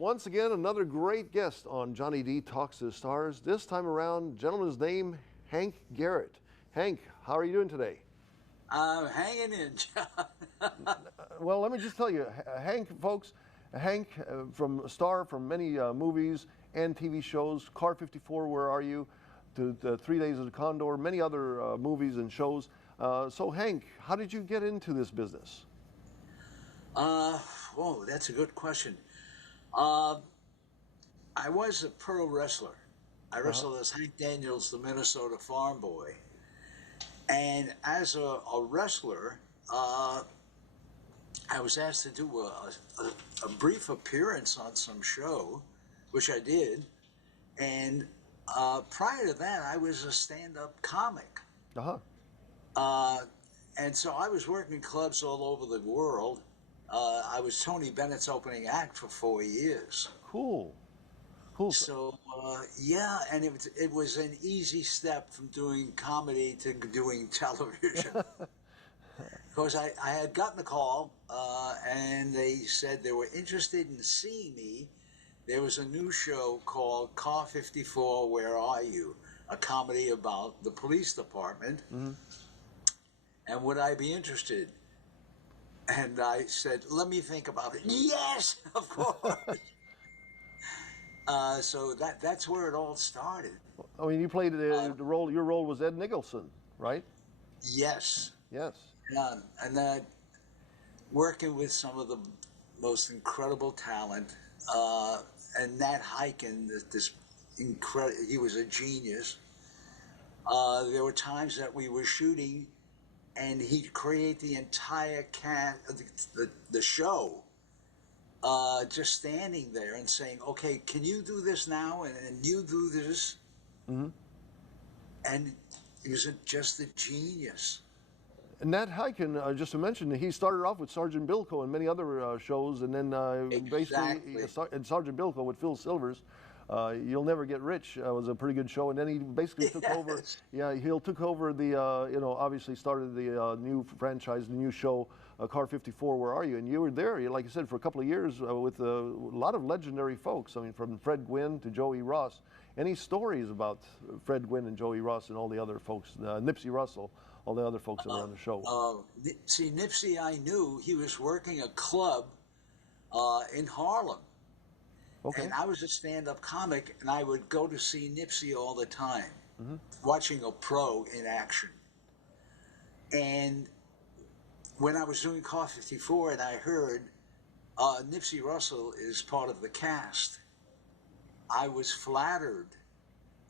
once again, another great guest on Johnny D Talks to the Stars. This time around, gentleman's name, Hank Garrett. Hank, how are you doing today? I'm hanging in, John. Well, let me just tell you, Hank, folks, Hank from a star from many movies and TV shows, Car 54, Where Are You?, to the 3 Days of the Condor, many other movies and shows. So, Hank, how did you get into this business? Whoa, that's a good question. I was a pro wrestler. I wrestled as Hank Daniels, the Minnesota farm boy. And as a wrestler, I was asked to do a brief appearance on some show, which I did. And prior to that, I was a stand-up comic. And so I was working clubs all over the world. I was Tony Bennett's opening act for 4 years. Cool. So, yeah, and it was an easy step from doing comedy to doing television. Because I had gotten a call, and they said they were interested in seeing me. There was a new show called Car 54, Where Are You?, a comedy about the police department. Mm-hmm. And would I be interested? And I said, let me think about it. Yes, of course. So that's where it all started. I mean, you played the role. Your role was Ed Nicholson, right? Yes. Yes. And then working with some of the most incredible talent, and Nat Hiken, this incredible. He was a genius. There were times that we were shooting, and he'd create the entire the show. Just standing there and saying, okay, can you do this now? And you do this. Mm-hmm. And he was just a genius. And Nat Hiken, just to mention, he started off with Sergeant Bilko and many other shows, and then basically in Sergeant Bilko with Phil Silvers, You'll Never Get Rich was a pretty good show, and then he basically took over. Yeah, he took over the, obviously started the new franchise, the new show, Car 54, Where Are You? And you were there, like I said, for a couple of years with a lot of legendary folks. I mean, from Fred Gwynn to Joey Ross. Any stories about Fred Gwynn and Joey Ross and all the other folks, Nipsey Russell, all the other folks that were on the show? See, Nipsey, I knew he was working a club in Harlem. Okay. And I was a stand-up comic, and I would go to see Nipsey all the time, watching a pro in action. And when I was doing Car 54 and I heard Nipsey Russell is part of the cast, I was flattered.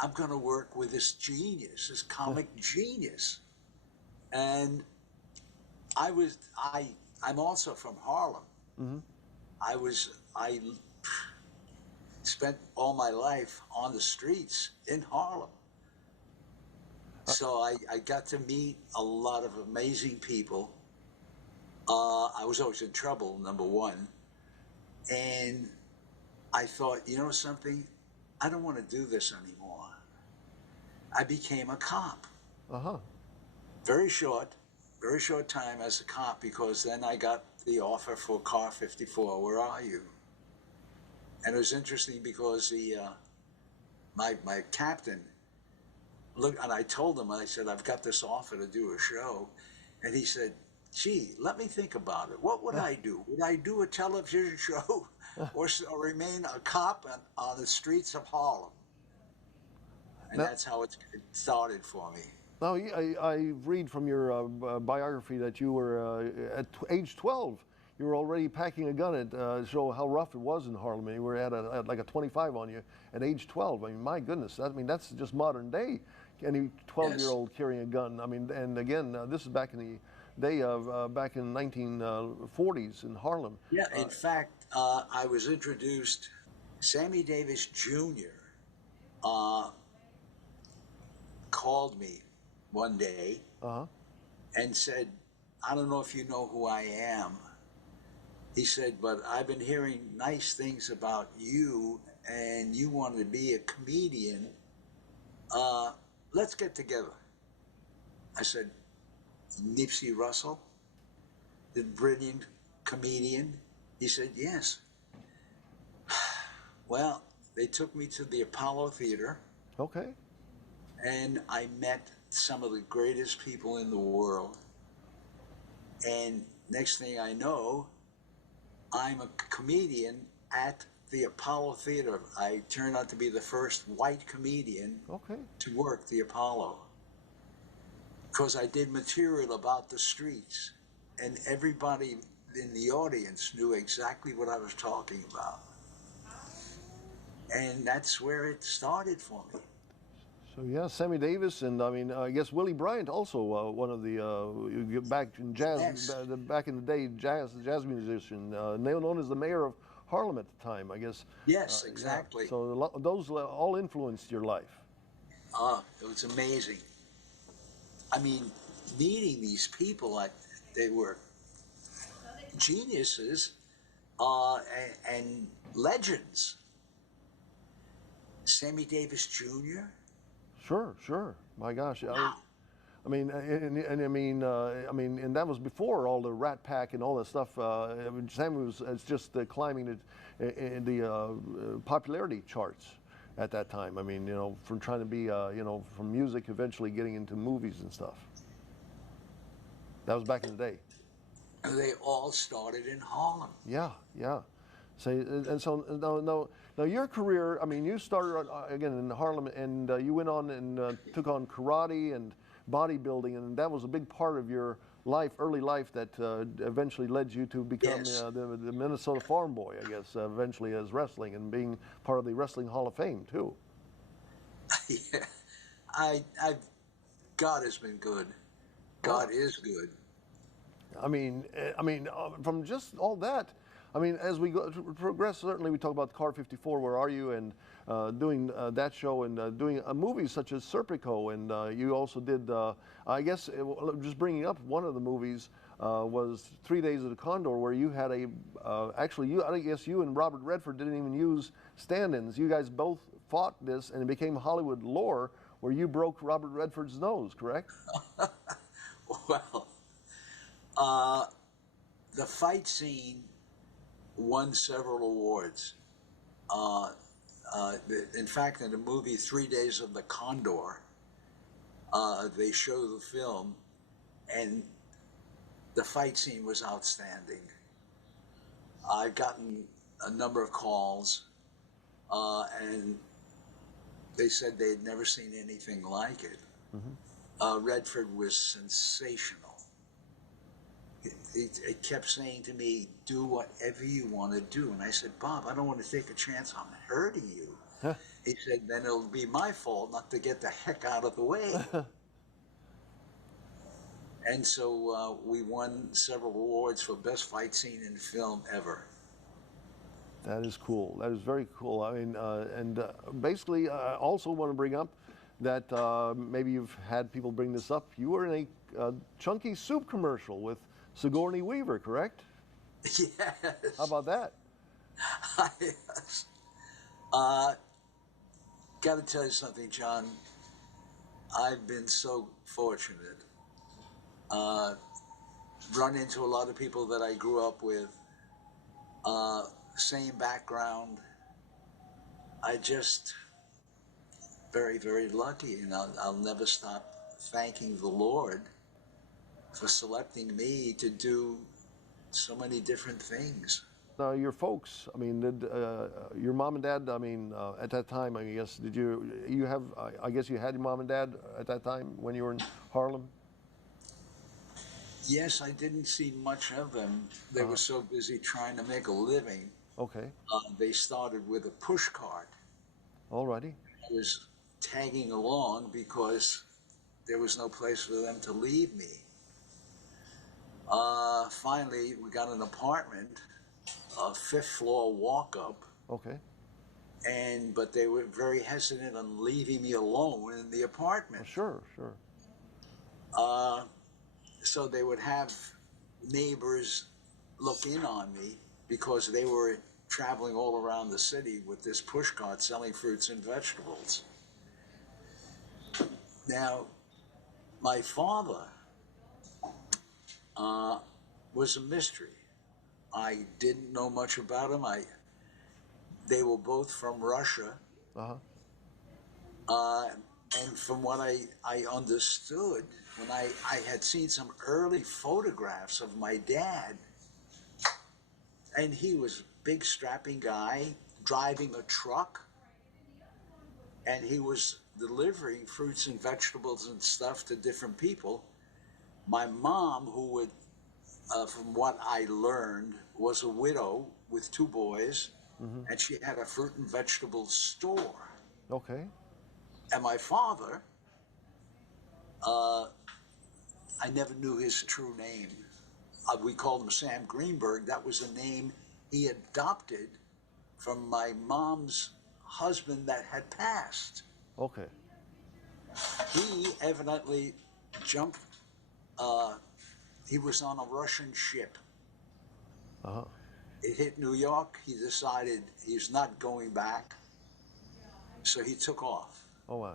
I'm going to work with this genius, this comic genius. And I'm also from Harlem. Mm-hmm. I spent all my life on the streets in Harlem. So I got to meet a lot of amazing people. I was always in trouble, number one. And I thought, you know something? I don't want to do this anymore. I became a cop. Very short time as a cop, because then I got the offer for Car 54, Where Are You? And it was interesting because my captain looked, and I told him, I said, I've got this offer to do a show. And he said, gee, let me think about it. What would I do? Would I do a television show or remain a cop on the streets of Harlem? And that's how it started for me. Now, I read from your biography that you were, at age 12, you were already packing a gun to show how rough it was in Harlem. You were at like a 25 on you at age 12. I mean, my goodness, that's just modern day. Any 12-year-old carrying a gun. I mean, and again, this is back in the day of, back in 1940s in Harlem. Yeah, in fact, I was introduced, Sammy Davis Jr. Called me one day and said, I don't know if you know who I am. He said, but I've been hearing nice things about you, and you want to be a comedian. Let's get together. I said, Nipsey Russell, the brilliant comedian? He said, yes. Well, they took me to the Apollo Theater, Okay. and I met some of the greatest people in the world. And next thing I know, I'm a comedian at the Apollo Theater. I turned out to be the first white comedian Okay. to work the Apollo because I did material about the streets, and everybody in the audience knew exactly what I was talking about. And that's where it started for me. So yeah, Sammy Davis, and I mean, I guess Willie Bryant also one of the back in jazz, Yes. back in the day, jazz musician, known as the mayor of Harlem at the time, I guess. Yes, Yeah. exactly. So those all influenced your life. It was amazing. I mean, meeting these people, they were geniuses and legends. Sammy Davis Jr. Sure, sure. My gosh. Wow. I mean, and that was before all the Rat Pack and all that stuff. I mean, Sammy was it's just climbing in the popularity charts at that time. I mean, from trying to be, from music, eventually getting into movies and stuff. That was back in the day. And they all started in Harlem. Yeah, yeah. So and so now your career. I mean, you started again in Harlem, and you went on and took on karate and bodybuilding, and that was a big part of your life, early life, that eventually led you to become Yes. the Minnesota Farm Boy, I guess, eventually as wrestling and being part of the Wrestling Hall of Fame too. Yeah. I, God has been good. God is good. From just all that, I mean, as we go progress, certainly we talk about Car 54. Where are you? And doing that show and doing movies such as Serpico, and you also did. I guess just bringing up one of the movies was 3 Days of the Condor, where you had I guess you and Robert Redford didn't even use stand-ins. You guys both fought this, and it became Hollywood lore, where you broke Robert Redford's nose. Correct? Well, the fight scene won several awards. In fact, in the movie 3 Days of the Condor, they show the film, and the fight scene was outstanding. I've gotten a number of calls, and they said they had never seen anything like it. Redford was sensational. He kept saying to me, "Do whatever you want to do." And I said, "Bob, I don't want to take a chance on hurting you." Huh. He said, "Then it'll be my fault not to get the heck out of the way." And so we won several awards for best fight scene in film ever. That is cool. That is very cool. I mean, basically, I also want to bring up that maybe you've had people bring this up. You were in a Chunky Soup commercial with Sigourney Weaver, correct? Yes. How about that? Yes. Got to tell you something, John. I've been so fortunate. Run into a lot of people that I grew up with, same background. I just very, very lucky, and I'll never stop thanking the Lord for selecting me to do so many different things. Your folks, I mean, did your mom and dad, I mean, at that time, I guess, did you have, I guess you had your mom and dad at that time when you were in Harlem? Yes, I didn't see much of them. They were so busy trying to make a living. Okay. They started with a push cart. Alrighty. I was tagging along because there was no place for them to leave me. Finally, we got an apartment, a fifth floor walk up. Okay. But they were very hesitant on leaving me alone in the apartment. Sure, sure. So they would have neighbors look in on me because they were traveling all around the city with this push cart selling fruits and vegetables. Now, my father was a mystery. I didn't know much about him. They were both from Russia. Uh-huh. And from what I understood, when I had seen some early photographs of my dad, and he was a big strapping guy driving a truck, and he was delivering fruits and vegetables and stuff to different people. My mom, who would, from what I learned, was a widow with 2 boys, and she had a fruit and vegetable store. Okay. And my father, I never knew his true name. We called him Sam Greenberg. That was a name he adopted from my mom's husband that had passed. Okay. He evidently jumped, he was on a Russian ship. Uh-huh. It hit New York. He decided he's not going back. So he took off. Oh, my.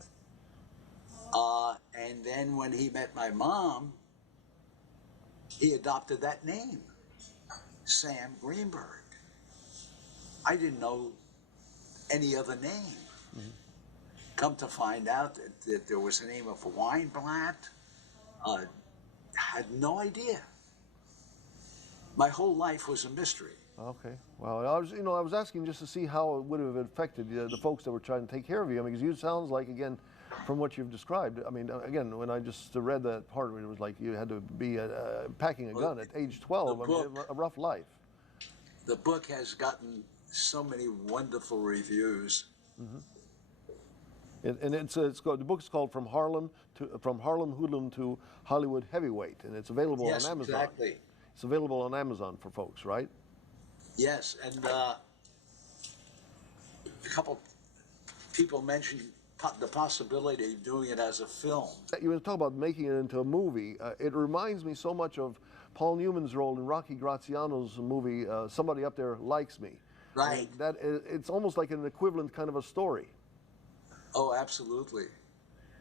And then when he met my mom, he adopted that name, Sam Greenberg. I didn't know any other name. Come to find out that there was the name of Weinblatt, had no idea. My whole life was a mystery. Okay. Well, I was asking just to see how it would have affected the folks that were trying to take care of you. I mean, because you sounds like, again, from what you've described, I mean, again, when I just read that part, it was like you had to be packing a gun at age 12. I mean, a rough life. The book has gotten so many wonderful reviews. And the book's called From Harlem Hoodlum to Hollywood Heavyweight, and it's available on Amazon. Exactly. It's available on Amazon for folks, right? Yes, and a couple people mentioned the possibility of doing it as a film. You were talking about making it into a movie. It reminds me so much of Paul Newman's role in Rocky Graziano's movie, Somebody Up There Likes Me. Right. And it's almost like an equivalent kind of a story. Oh, absolutely.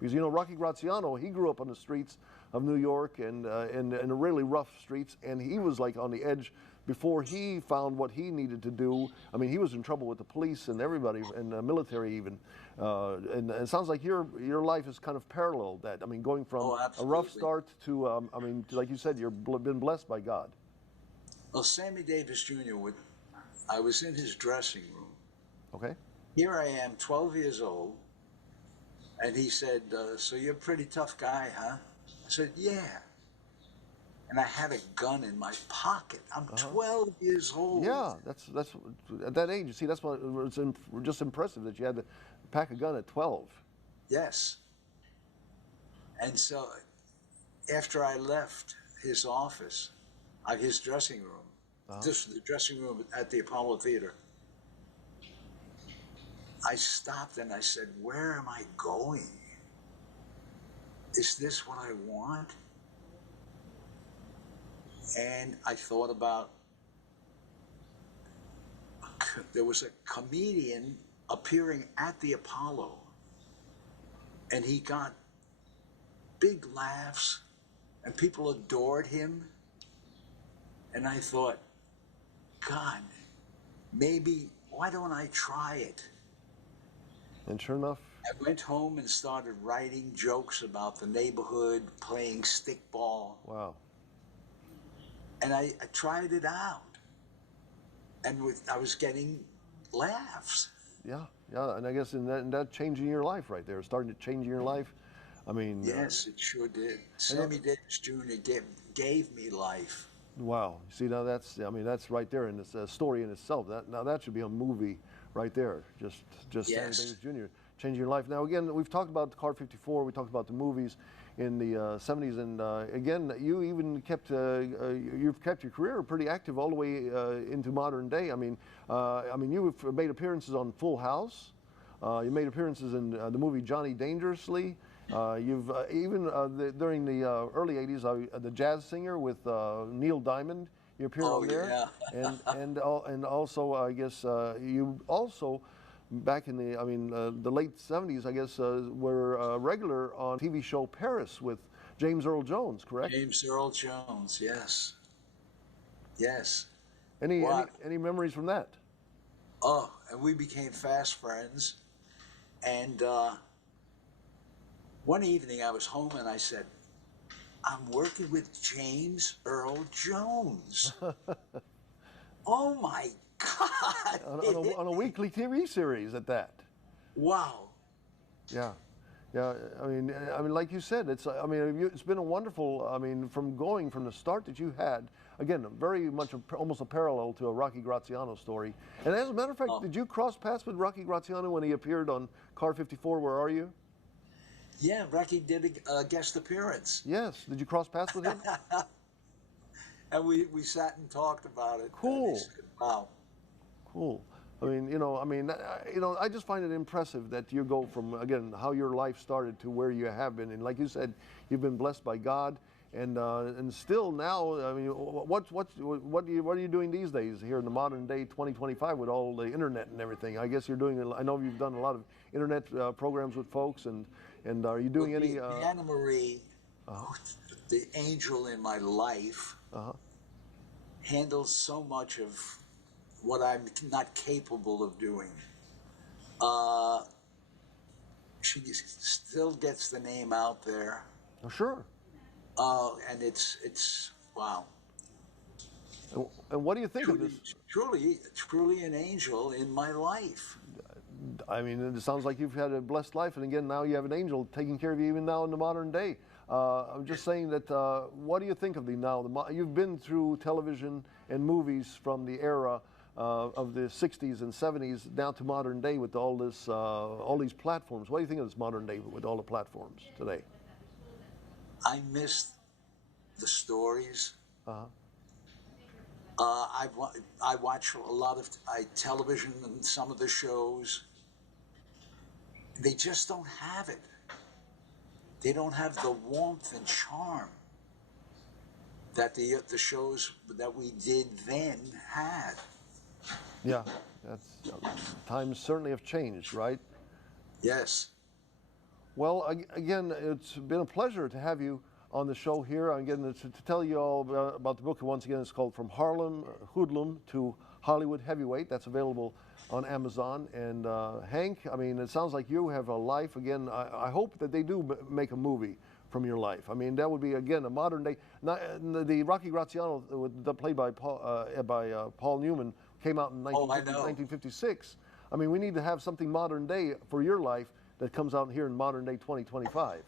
Because, Rocky Graziano, he grew up on the streets of New York and in the really rough streets, and he was like on the edge before he found what he needed to do. I mean, he was in trouble with the police and everybody, and the military even. And it sounds like your life is kind of paralleled that. I mean, going from a rough start to, like you said, you've been blessed by God. Well, Sammy Davis Jr., I was in his dressing room. Okay. Here I am, 12 years old, and he said, so you're a pretty tough guy, huh? I said, yeah. And I had a gun in my pocket. I'm 12 years old. Yeah, that's at that age. You see, that's what it's just impressive that you had to pack a gun at 12. Yes. And so after I left his office, his dressing room, the dressing room at the Apollo Theater, I stopped and I said, where am I going? Is this what I want? And I thought about, there was a comedian appearing at the Apollo, and he got big laughs, and people adored him. And I thought, God, maybe, why don't I try it? And sure enough, I went home and started writing jokes about the neighborhood, playing stickball. Wow. And I tried it out, and I was getting laughs. Yeah, and I guess in that changing your life right there, starting to change your life. I mean, yes, it sure did. Sammy Davis Jr. gave me life. Wow. See, now that's right there in this story in itself. That should be a movie right there. Just Yes. Sammy Davis Jr. changing your life. Now again, we've talked about Car 54. We talked about the movies in the 70s, and again, you even you've kept your career pretty active all the way into modern day. I mean, you've made appearances on Full House. You made appearances in the movie Johnny Dangerously. You've even during the early '80s, the jazz singer with Neil Diamond. You appeared on there, yeah. and also I guess you also. Back in the late 70s, I guess, were regular on TV show Paris with James Earl Jones, correct? James Earl Jones, yes. Yes. Any memories from that? Oh, and we became fast friends. And one evening I was home and I said, I'm working with James Earl Jones. Oh my God. on a weekly TV series at that. Wow. Yeah. Yeah, I mean, like you said, it's it's been a wonderful. I mean, from the start that you had, again, very much almost a parallel to a Rocky Graziano story. And as a matter of fact, did you cross paths with Rocky Graziano when he appeared on Car 54? Where Are You? Yeah, Rocky did a guest appearance. Yes. Did you cross paths with him? And we sat and talked about it. Cool. Said, wow. Cool. I mean, I just find it impressive that you go from, again, how your life started to where you have been, and like you said, you've been blessed by God, and still now, I mean, what are you doing these days here in the modern day 2025 with all the internet and everything? I guess you're doing. I know you've done a lot of internet programs with folks, and are you doing any? Anna Marie, the angel in my life, handles so much of what I'm not capable of doing. She still gets the name out there. Oh, sure. And it's wow. And what do you think of this? Truly an angel in my life. I mean, it sounds like you've had a blessed life, and again, now you have an angel taking care of you even now in the modern day. I'm just saying that, what do you think of you've been through television and movies from the era of the 60s and 70s down to modern day with all these platforms. What do you think of this modern day with all the platforms today? I miss the stories. I watch a lot of television and some of the shows. They just don't have it. They don't have the warmth and charm that the shows that we did then had. Yeah, times certainly have changed, right? Yes. Well, again, it's been a pleasure to have you on the show here. Again, to tell you all about the book. Once again, it's called From Harlem Hoodlum to Hollywood Heavyweight. That's available on Amazon. And Hank, I mean, it sounds like you have a life. Again, I hope that they do make a movie from your life. I mean, that would be, again, a modern day. The Rocky Graziano, played by Paul Newman, came out in 1956. I mean, we need to have something modern day for your life that comes out here in modern day 2025.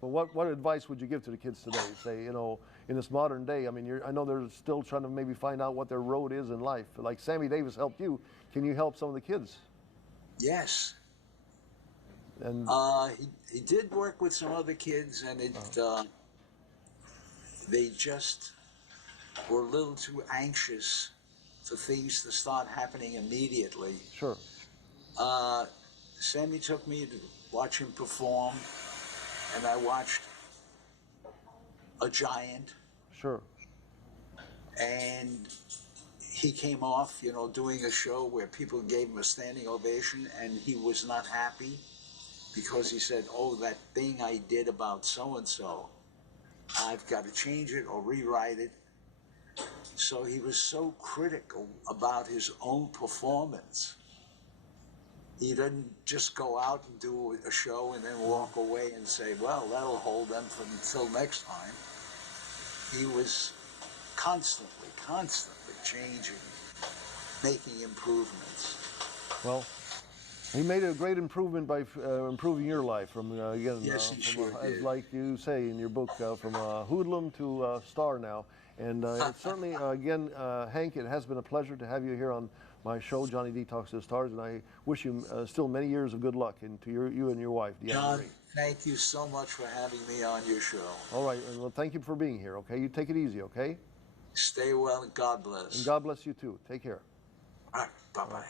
But what advice would you give to the kids today? Say, in this modern day, I mean, I know they're still trying to maybe find out what their road is in life. Like Sammy Davis helped you. Can you help some of the kids? Yes. And he did work with some other kids, and they just were a little too anxious for things to start happening immediately. Sure. Sammy took me to watch him perform, and I watched a giant. Sure. And he came off, doing a show where people gave him a standing ovation, and he was not happy because he said, oh, that thing I did about so-and-so, I've got to change it or rewrite it. So he was so critical about his own performance. He didn't just go out and do a show and then walk away and say, well, that'll hold them until next time. He was constantly changing, making improvements. Well, he made a great improvement by improving your life from, again, yes, he sure did. like you say in your book, from a hoodlum to a star now. And it's certainly, again, Hank, it has been a pleasure to have you here on my show, Johnny D Talks to the Stars, and I wish you still many years of good luck, and to you and your wife, Deanna. John, thank you so much for having me on your show. All right, well, thank you for being here, okay? You take it easy, okay? Stay well and God bless. And God bless you too. Take care. All right, bye-bye.